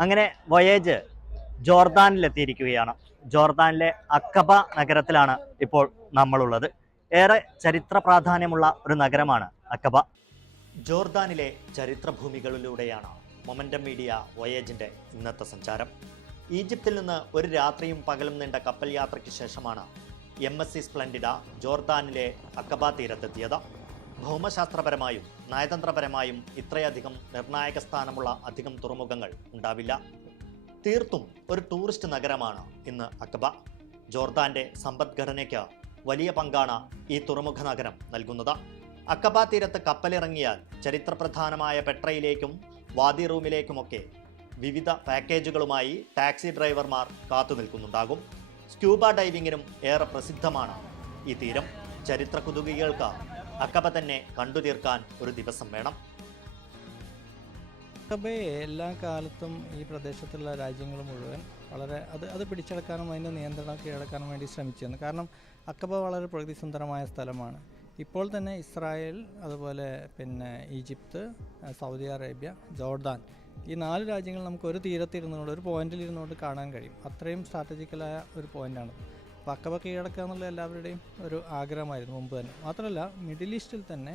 അങ്ങനെ വയേജ് ജോർദാനിലെത്തിയിരിക്കുകയാണ്. ജോർദാനിലെ അക്കബ നഗരത്തിലാണ് ഇപ്പോൾ നമ്മളുള്ളത്. ഏറെ ചരിത്ര പ്രാധാന്യമുള്ള ഒരു നഗരമാണ് അക്കബ. ജോർദാനിലെ ചരിത്രഭൂമികളിലൂടെയാണ് മൊമന്റം മീഡിയ വയേജിന്റെ ഇന്നത്തെ സഞ്ചാരം. ഈജിപ്തിൽ നിന്ന് ഒരു രാത്രിയും പകലും നീണ്ട കപ്പൽ യാത്രയ്ക്ക് ശേഷമാണ് എം എസ് സി സ്പ്ലൻഡിഡ ജോർദാനിലെ അക്കബ തീരത്തെത്തിയത്. ഭൗമശാസ്ത്രപരമായും നയതന്ത്രപരമായും ഇത്രയധികം നിർണായക സ്ഥാനമുള്ള അധികം തുറമുഖങ്ങൾ ഉണ്ടാവില്ല. തീർത്തും ഒരു ടൂറിസ്റ്റ് നഗരമാണ് ഇന്ന് അക്കബ ജോർദാന്റെ സമ്പദ്ഘടനയ്ക്ക് വലിയ പങ്കാണ് ഈ തുറമുഖ നഗരം നൽകുന്നത്. അക്കബ തീരത്ത് കപ്പലിറങ്ങിയാൽ ചരിത്രപ്രധാനമായ പെട്രയിലേക്കും വാദി റൂമിലേക്കുമൊക്കെ വിവിധ പാക്കേജുകളുമായി ടാക്സി ഡ്രൈവർമാർ കാത്തു നിൽക്കുന്നുണ്ടാകും സ്ക്യൂബ ഡൈവിങ്ങിനും ഏറെ പ്രസിദ്ധമാണ് ഈ തീരം. ചരിത്ര കുതുകികൾക്ക് അക്കബ തന്നെ കണ്ടു തീർക്കാൻ ഒരു ദിവസം വേണം. അക്കബയെ എല്ലാ കാലത്തും ഈ പ്രദേശത്തുള്ള രാജ്യങ്ങൾ മുഴുവൻ വളരെ അത് അത് പിടിച്ചെടുക്കാനും അതിന്റെ നിയന്ത്രണം കീഴടക്കാനും വേണ്ടി ശ്രമിച്ചിരുന്നു. കാരണം അക്കബ വളരെ പ്രകൃതിസുന്ദരമായ സ്ഥലമാണ്. ഇപ്പോൾ തന്നെ ഇസ്രായേൽ അതുപോലെ പിന്നെ ഈജിപ്ത് സൗദി അറേബ്യ ജോർദാൻ ഈ നാല് രാജ്യങ്ങൾ നമുക്ക് ഒരു തീരത്തിരുന്നുകൊണ്ട് ഒരു പോയിന്റിൽ ഇരുന്നുകൊണ്ട് കാണാൻ കഴിയും. അത്രയും സ്ട്രാറ്റജിക്കലായ ഒരു പോയിന്റാണ്. അക്കബ കീഴടക്കുക എന്നുള്ള എല്ലാവരുടെയും ഒരു ആഗ്രഹമായിരുന്നു മുമ്പ് തന്നെ. മാത്രമല്ല മിഡിൽ ഈസ്റ്റിൽ തന്നെ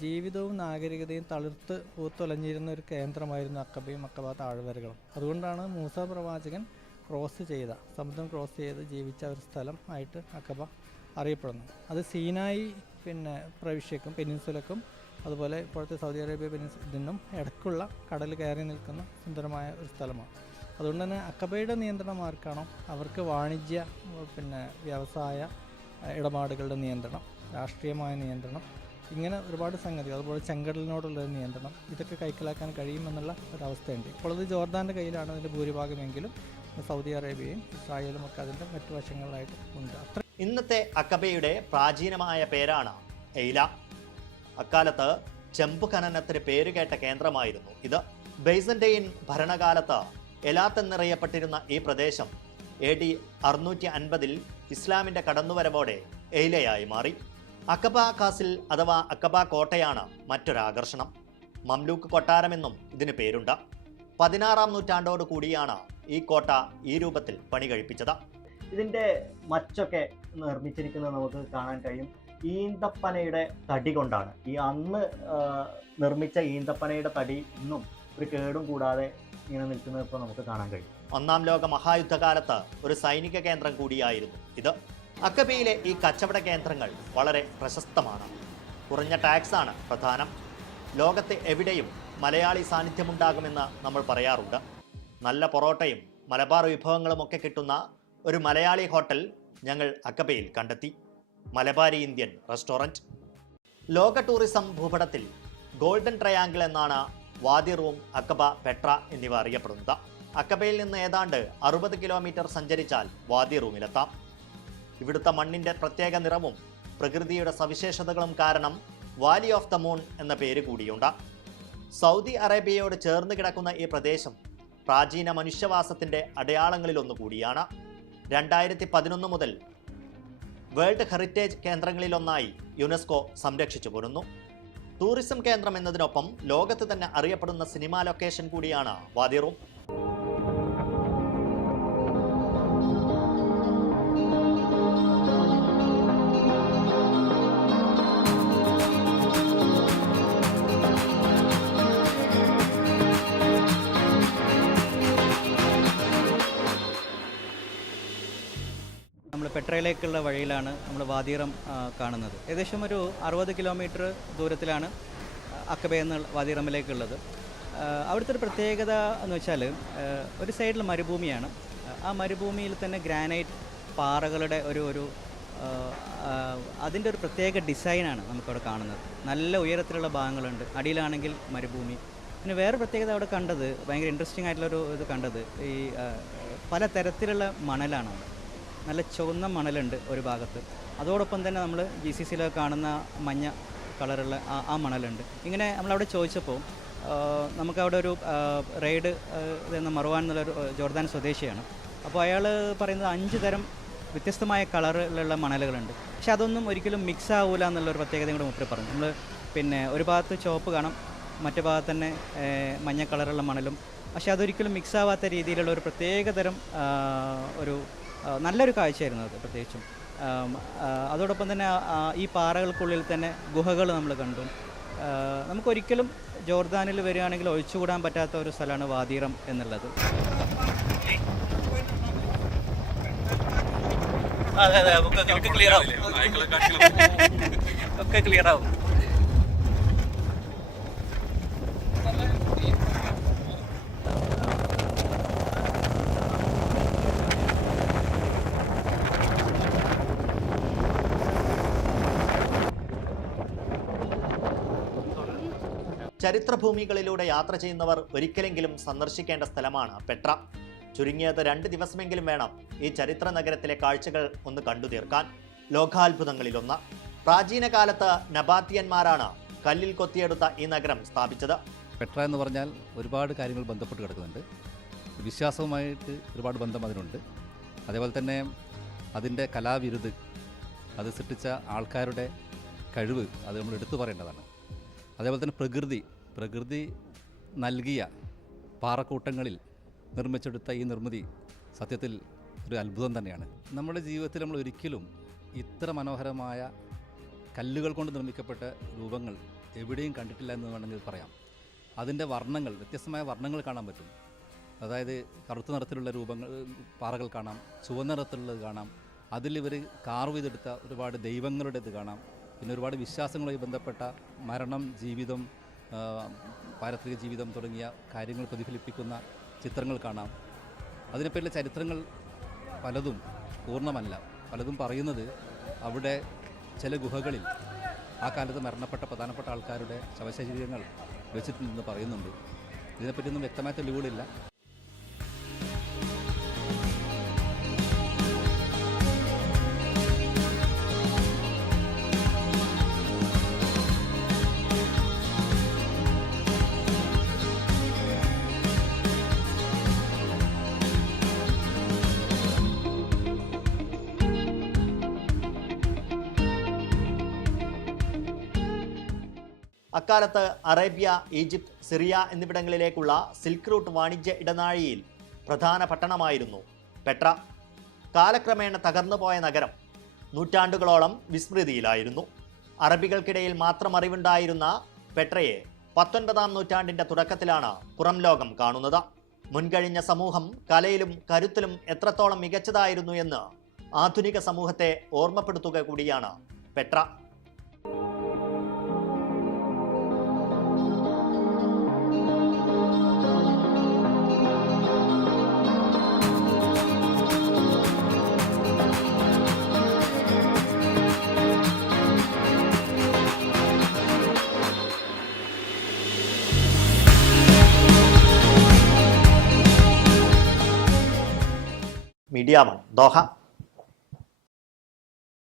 ജീവിതവും നാഗരികതയും തളിർത്ത് പൂത്തൊലഞ്ഞിരുന്ന ഒരു കേന്ദ്രമായിരുന്നു അക്കബയും അക്കബ താഴ്വരകളും. അതുകൊണ്ടാണ് മൂസ പ്രവാചകൻ ക്രോസ് ചെയ്ത സമുദ്രം ക്രോസ് ചെയ്ത് ജീവിച്ച ഒരു സ്ഥലം ആയിട്ട് അക്കബ അറിയപ്പെടുന്നു അത് സീനായി പിന്നെ പ്രവിശ്യക്കും പെനിൻസുലക്കും അതുപോലെ ഇപ്പോഴത്തെ സൗദി അറേബ്യ പെനിൻസു ഇടക്കുള്ള ഇടയ്ക്കുള്ള കടൽ കയറി നിൽക്കുന്ന സുന്ദരമായ ഒരു സ്ഥലമാണ്. അതുകൊണ്ട് തന്നെ അക്കബയുടെ നിയന്ത്രണം ആർക്കാണോ അവർക്ക് വാണിജ്യ പിന്നെ വ്യവസായ ഇടപാടുകളുടെ നിയന്ത്രണം രാഷ്ട്രീയമായ നിയന്ത്രണം ഇങ്ങനെ ഒരുപാട് സംഗതികൾ. അതുപോലെ ചെങ്കടലിനോടുള്ള നിയന്ത്രണം. ഇതൊക്കെ കൈക്കലാക്കാൻ കഴിയുമെന്നുള്ള ഒരവസ്ഥയുണ്ട്. ഇപ്പോൾ അത് ജോർദാന്റെ കയ്യിലാണ് അതിന്റെ ഭൂരിഭാഗമെങ്കിലും സൗദി അറേബ്യയും ഇസ്രായേലും ഒക്കെ അതിന്റെ മറ്റു വശങ്ങളിലായിട്ട് ഉണ്ട്. അത്ര ഇന്നത്തെ അക്കബയുടെ പ്രാചീനമായ പേരാണ് എയില. അക്കാലത്ത് ചെമ്പ് ഖനനത്തിന് പേരുകേട്ട കേന്ദ്രമായിരുന്നു ഇത്. ബൈസന്റൈൻ ഭരണകാലത്ത് എലാത്ത് എന്നറിയപ്പെട്ടിരുന്ന ഈ പ്രദേശം എ ഡി അറുന്നൂറ്റി അൻപതിൽ ഇസ്ലാമിന്റെ കടന്നുവരവോടെ എയിലയായി മാറി. അക്കബ കാസിൽ അഥവാ അക്കബ കോട്ടയാണ് മറ്റൊരാകർഷണം മംലൂക്ക് കൊട്ടാരമെന്നും ഇതിന് പേരുണ്ട്. പതിനാറാം നൂറ്റാണ്ടോട് കൂടിയാണ് ഈ കോട്ട ഈ രൂപത്തിൽ പണി കഴിപ്പിച്ചത്. ഇതിന്റെ മച്ചൊക്കെ നിർമ്മിച്ചിരിക്കുന്നത് നമുക്ക് കാണാൻ കഴിയും. ഈന്തപ്പനയുടെ തടി കൊണ്ടാണ്. ഈ അന്ന് നിർമ്മിച്ച ഈന്തപ്പനയുടെ തടി ഇന്നും ഒരു കേടും കൂടാതെ ഇങ്ങനെ നിൽക്കുന്നത് ഇപ്പോൾ നമുക്ക് കാണാൻ കഴിയും. ഒന്നാം ലോക മഹായുദ്ധകാലത്ത് ഒരു സൈനിക കേന്ദ്രം കൂടിയായിരുന്നു ഇത്. അക്കബയിലെ ഈ കച്ചവട കേന്ദ്രങ്ങൾ വളരെ പ്രശസ്തമാണ്. കുറഞ്ഞ ടാക്സ് ആണ് പ്രധാനം. ലോകത്തെ എവിടെയും മലയാളി സാന്നിധ്യമുണ്ടാകുമെന്ന് നമ്മൾ പറയാറുണ്ട്. നല്ല പൊറോട്ടയും മലബാർ വിഭവങ്ങളും ഒക്കെ കിട്ടുന്ന ഒരു മലയാളി ഹോട്ടൽ ഞങ്ങൾ അക്കബയിൽ കണ്ടെത്തി. Malabari Indian restaurant. ലോക ടൂറിസം ഭൂപടത്തിൽ ഗോൾഡൻ ട്രയാങ്കിൾ എന്നാണ് വാദി റൂം അക്കബ പെട്ര എന്നിവ അറിയപ്പെടുന്നത്. അക്കബയിൽ നിന്ന് ഏതാണ്ട് അറുപത് കിലോമീറ്റർ സഞ്ചരിച്ചാൽ വാദി റൂമിലെത്താം ഇവിടുത്തെ മണ്ണിന്റെ പ്രത്യേക നിറവും പ്രകൃതിയുടെ സവിശേഷതകളും കാരണം വാലി ഓഫ് ദ മൂൺ എന്ന പേര് കൂടിയുണ്ട്. സൗദി അറേബ്യയോട് ചേർന്ന് കിടക്കുന്ന ഈ പ്രദേശം പ്രാചീന മനുഷ്യവാസത്തിന്റെ അടയാളങ്ങളിലൊന്നു കൂടിയാണ് രണ്ടായിരത്തി പതിനൊന്ന് മുതൽ വേൾഡ് ഹെറിറ്റേജ് കേന്ദ്രങ്ങളിലൊന്നായി യുനെസ്കോ സംരക്ഷിച്ചു പോരുന്നു. ടൂറിസം കേന്ദ്രം എന്നതിനൊപ്പം ലോകത്ത് തന്നെ അറിയപ്പെടുന്ന സിനിമാ ലൊക്കേഷൻ കൂടിയാണ് വാദി നമ്മൾ പെട്രയിലേക്കുള്ള വഴിയിലാണ് നമ്മൾ വാതീറം കാണുന്നത്. ഏകദേശം ഒരു അറുപത് കിലോമീറ്റർ ദൂരത്തിലാണ് അക്കബ എന്ന വാദീറമിലേക്കുള്ളത് ആ, അവിടുത്തെ ഒരു പ്രത്യേകത എന്ന് വെച്ചാൽ ഒരു സൈഡിൽ മരുഭൂമിയാണ്. ആ മരുഭൂമിയിൽ തന്നെ ഗ്രാനൈറ്റ് പാറകളുടെ ഒരു ഒരു അതിന്റെ ഒരു പ്രത്യേക ഡിസൈനാണ് നമുക്കവിടെ കാണുന്നത്. നല്ല ഉയരത്തിലുള്ള ഭാഗങ്ങളുണ്ട്. അടിയിലാണെങ്കിൽ മരുഭൂമി. പിന്നെ വേറെ പ്രത്യേകത അവിടെ കണ്ടത് ഭയങ്കര ഇൻട്രസ്റ്റിംഗ് ആയിട്ടുള്ളൊരു ഇത് കണ്ടത് ഈ പല തരത്തിലുള്ള മണലാണ് അവിടെ. നല്ല ചുവന്ന മണലുണ്ട് ഒരു ഭാഗത്ത്. അതോടൊപ്പം തന്നെ നമ്മൾ ജി സി സിയിലൊക്കെ കാണുന്ന മഞ്ഞ കളറുള്ള ആ ആ മണലുണ്ട്. ഇങ്ങനെ നമ്മളവിടെ ചോദിച്ചപ്പോൾ നമുക്കവിടെ ഒരു റെയ്ഡ് എന്ന മറുവാൻ എന്നുള്ളൊരു ജോർദാൻ സ്വദേശിയാണ്. അപ്പോൾ അയാൾ പറയുന്നത് അഞ്ച് തരം വ്യത്യസ്തമായ കളറിലുള്ള മണലുകളുണ്ട്. പക്ഷെ അതൊന്നും ഒരിക്കലും മിക്സ് ആവില്ല എന്നുള്ളൊരു പ്രത്യേകതയും കൂടെ മുപ്പര് പറഞ്ഞു. നമ്മൾ പിന്നെ ഒരു ഭാഗത്ത് ചുവപ്പ് കാണാം മറ്റു ഭാഗത്ത് തന്നെ മഞ്ഞ കളറുള്ള മണലും. പക്ഷെ അതൊരിക്കലും മിക്സ് ആവാത്ത രീതിയിലുള്ള ഒരു പ്രത്യേകതരം ഒരു നല്ലൊരു കാഴ്ചയായിരുന്നു അത് പ്രത്യേകിച്ചും. അതോടൊപ്പം തന്നെ ഈ പാറകൾക്കുള്ളിൽ തന്നെ ഗുഹകൾ നമ്മൾ കണ്ടു. നമുക്കൊരിക്കലും ജോർദാനിൽ വരികയാണെങ്കിൽ ഒഴിച്ചുകൂടാൻ പറ്റാത്ത ഒരു സ്ഥലമാണ് വാദീറം എന്നുള്ളത്. അതെ അതെ നമുക്ക് ക്ലിയർ ആവും. ഒക്കെ ക്ലിയർ ആവും. ചരിത്രഭൂമികളിലൂടെ യാത്ര ചെയ്യുന്നവർ ഒരിക്കലെങ്കിലും സന്ദർശിക്കേണ്ട സ്ഥലമാണ് പെട്ര. ചുരുങ്ങിയത് രണ്ട് ദിവസമെങ്കിലും വേണം ഈ ചരിത്ര നഗരത്തിലെ കാഴ്ചകൾ ഒന്ന് കണ്ടു തീർക്കാൻ. ലോകാത്ഭുതങ്ങളിലൊന്ന്. പ്രാചീന കാലത്ത് നബാത്തിയന്മാരാണ് കല്ലിൽ കൊത്തിയെടുത്ത ഈ നഗരം സ്ഥാപിച്ചത്. പെട്ര എന്ന് പറഞ്ഞാൽ ഒരുപാട് കാര്യങ്ങൾ ബന്ധപ്പെട്ട് കിടക്കുന്നുണ്ട്. വിശ്വാസവുമായിട്ട് ഒരുപാട് ബന്ധം അതിനുണ്ട്. അതേപോലെ തന്നെ അതിന്റെ കലാവിരുത് അത് സൃഷ്ടിച്ച ആൾക്കാരുടെ കഴിവ് അത് നമ്മൾ എടുത്തു പറയേണ്ടതാണ്. അതേപോലെ തന്നെ പ്രകൃതി പ്രകൃതി നൽകിയ പാറക്കൂട്ടങ്ങളിൽ നിർമ്മിച്ചെടുത്ത ഈ നിർമ്മിതി സത്യത്തിൽ ഒരു അത്ഭുതം തന്നെയാണ്. നമ്മുടെ ജീവിതത്തിൽ നമ്മൾ ഒരിക്കലും ഇത്ര മനോഹരമായ കല്ലുകൾ കൊണ്ട് നിർമ്മിക്കപ്പെട്ട രൂപങ്ങൾ എവിടെയും കണ്ടിട്ടില്ല എന്ന് വേണമെങ്കിൽ പറയാം. അതിന്റെ വർണങ്ങൾ വ്യത്യസ്തമായ വർണങ്ങൾ കാണാൻ പറ്റും. അതായത് കറുത്ത നിറത്തിലുള്ള രൂപങ്ങൾ പാറകൾ കാണാം ചുവന്ന നിറത്തിലുള്ളത് കാണാം അതിലിവർ കാർവ് ചെയ്തെടുത്ത ഒരുപാട് ദൈവങ്ങളുടേത് കാണാം പിന്നെ ഒരുപാട് വിശ്വാസങ്ങളുമായി ബന്ധപ്പെട്ട മരണം ജീവിതം പാരത്രിക ജീവിതം തുടങ്ങിയ കാര്യങ്ങൾ പ്രതിഫലിപ്പിക്കുന്ന ചിത്രങ്ങൾ കാണാം. അതിനെപ്പറ്റിയുള്ള ചരിത്രങ്ങൾ പലതും പൂർണമല്ല. പലതും പറയുന്നത് അവിടെ ചില ഗുഹകളിൽ ആ കാലത്ത് മരണപ്പെട്ട പ്രധാനപ്പെട്ട ആൾക്കാരുടെ ശവശരീരങ്ങൾ വെച്ചിട്ടുണ്ടെന്ന് പറയുന്നുണ്ട്. ഇതിനെപ്പറ്റിയൊന്നും വ്യക്തമായ തെളിവുകളില്ല. അക്കാലത്ത് അറേബ്യ ഈജിപ്ത് സിറിയ എന്നിവിടങ്ങളിലേക്കുള്ള സിൽക്ക് റൂട്ട് വാണിജ്യ ഇടനാഴിയിൽ പ്രധാന പട്ടണമായിരുന്നു പെട്ര. കാലക്രമേണ തകർന്നുപോയ നഗരം നൂറ്റാണ്ടുകളോളം വിസ്മൃതിയിലായിരുന്നു. അറബികൾക്കിടയിൽ മാത്രം അറിവുണ്ടായിരുന്ന പെട്രയെ പത്തൊൻപതാം നൂറ്റാണ്ടിന്റെ തുടക്കത്തിലാണ് പുറം ലോകം കാണുന്നത്. മുൻകഴിഞ്ഞ സമൂഹം കലയിലും കരുത്തിലും എത്രത്തോളം മികച്ചതായിരുന്നു എന്ന് ആധുനിക സമൂഹത്തെ ഓർമ്മപ്പെടുത്തുക കൂടിയാണ് പെട്ര. idioma, Doha,